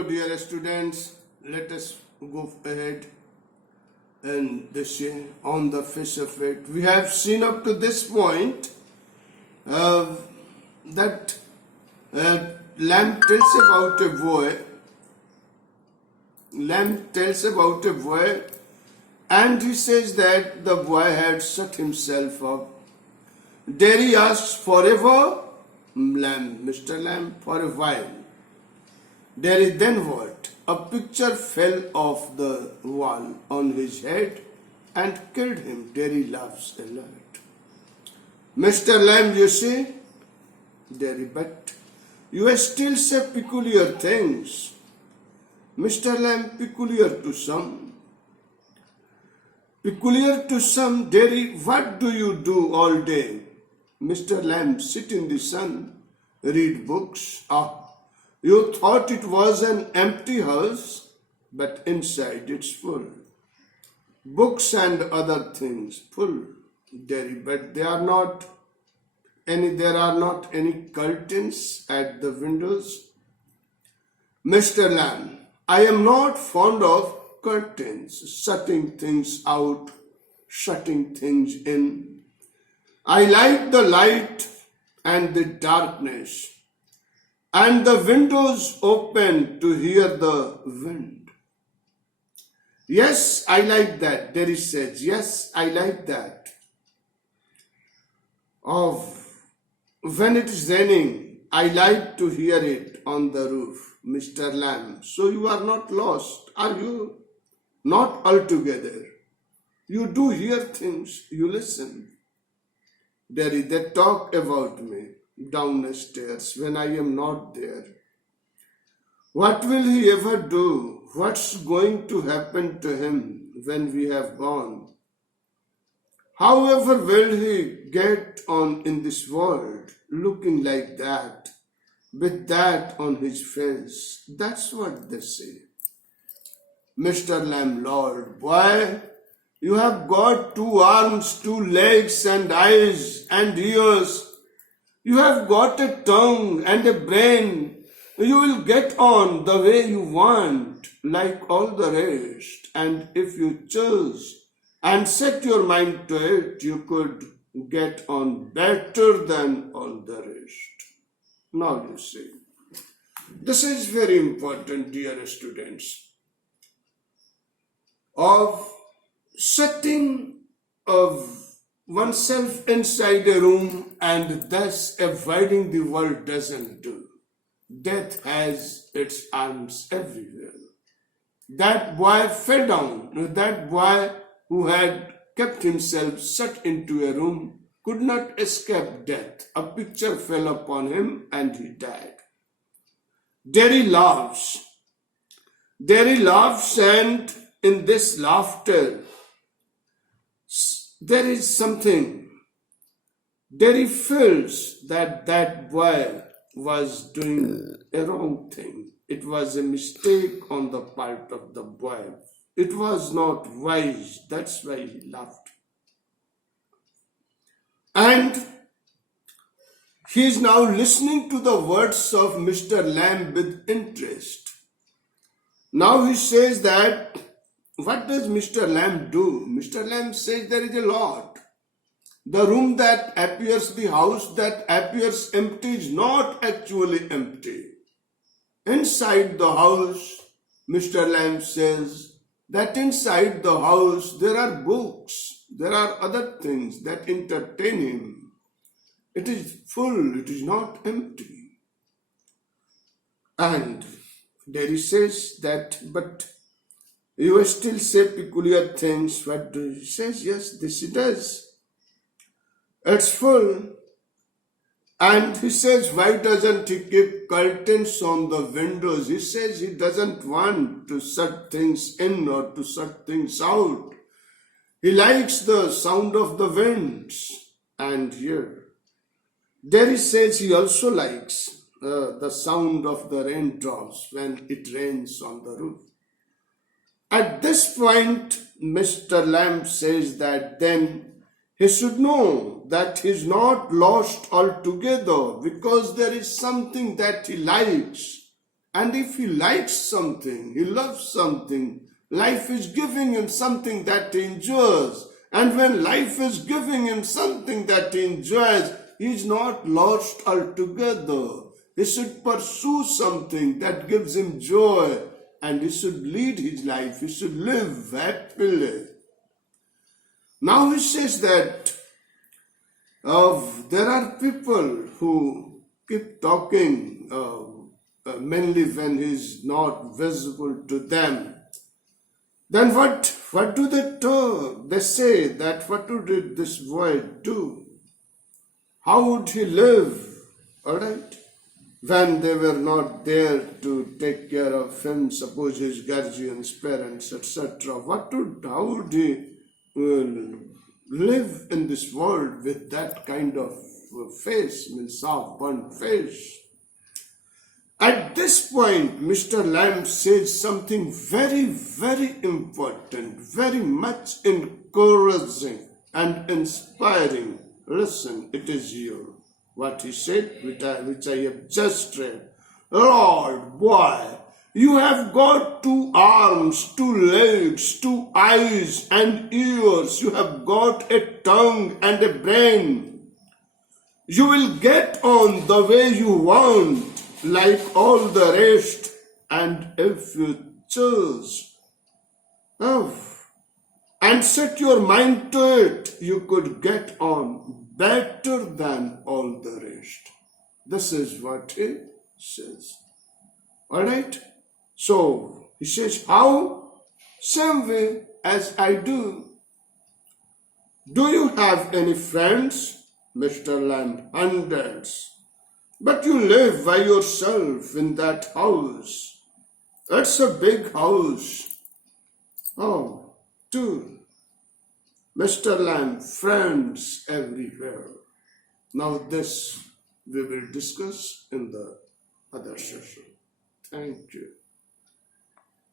So, dear students, let us go ahead and this on the face of it. We have seen up to this point that Lamb tells about a boy. Lamb tells about a boy, and he says that the boy had shut himself up. Dairy asks, forever? Mr. Lamb, for a while. Dairy, then what? A picture fell off the wall on his head and killed him. Dairy laughs a lot. Mr. Lamb, you see? Dairy, but you still say peculiar things. Mr. Lamb, peculiar to some. Peculiar to some, Dairy, what do you do all day? Mr. Lamb, sit in the sun, read books. You thought it was an empty house, but inside it's full. Books and other things full, Dairy, but there are not any curtains at the windows. Mr. Lamb, I am not fond of curtains, shutting things out, shutting things in. I like the light and the darkness, and the windows open to hear the wind. Yes, I like that, Dairy says. Yes, I like that. When it is raining, I like to hear it on the roof, Mr. Lamb. So you are not lost, are you? Not altogether. You do hear things, you listen. Dairy, they talk about me downstairs when I am not there. What will he ever do? What's going to happen to him when we have gone? However will he get on in this world, looking like that, with that on his face? That's what they say. Mr. Lamb, Lord, boy, you have got 2 arms, 2 legs and eyes and ears. You have got a tongue and a brain. You will get on the way you want, like all the rest. And if you choose and set your mind to it, you could get on better than all the rest. Now you see, this is very important, dear students, of setting of oneself inside a room and thus avoiding the world doesn't do. Death has its arms everywhere. That boy fell down. That boy who had kept himself shut into a room could not escape death. A picture fell upon him and he died. Dairy laughs. Dairy laughs, and in this laughter, there is something. Dairy feels that that boy was doing a wrong thing. It was a mistake on the part of the boy. It was not wise. That's why he laughed. And he is now listening to the words of Mr. Lamb with interest. Now he says that, what does Mr. Lamb do? Mr. Lamb says there is a lot. The room that appears, the house that appears empty is not actually empty. Inside the house, Mr. Lamb says that inside the house there are books, there are other things that entertain him. It is full, it is not empty. And Dairy says that, but you still say peculiar things. What do he says? Yes, this it does. It's full. And he says, why doesn't he keep curtains on the windows? He says he doesn't want to shut things in or to shut things out. He likes the sound of the winds. And here, Dairy says he also likes the sound of the raindrops when it rains on the roof. At this point, Mr. Lamb says that then he should know that he is not lost altogether, because there is something that he likes And if he likes something, he loves something, life is giving him something that he enjoys. And when life is giving him something that he enjoys, he is not lost altogether. He should pursue something that gives him joy, and he should lead his life. He should live happily. Now he says that there are people who keep talking, mainly when he is not visible to them. Then what do they do? They say that what would this boy do? How would he live? Alright? When they were not there to take care of him, suppose his guardians, parents, etc. How would he live in this world with that kind of face, means half-burnt face? At this point, Mr. Lamb says something very, very important, very much encouraging and inspiring. Listen, it is here. What he said, which I have just read. Lord, boy, you have got 2 arms, 2 legs, 2 eyes and ears. You have got a tongue and a brain. You will get on the way you want, like all the rest, and if you choose, and set your mind to it, you could get on better than all the rest. This is what he says. Alright? So, he says, how? Same way as I do. Do you have any friends? Mr. Lamb, hundreds. But you live by yourself in that house. It's a big house. Oh, 2. Mr. Lamb, friends everywhere. Now this we will discuss in the other session. Thank you.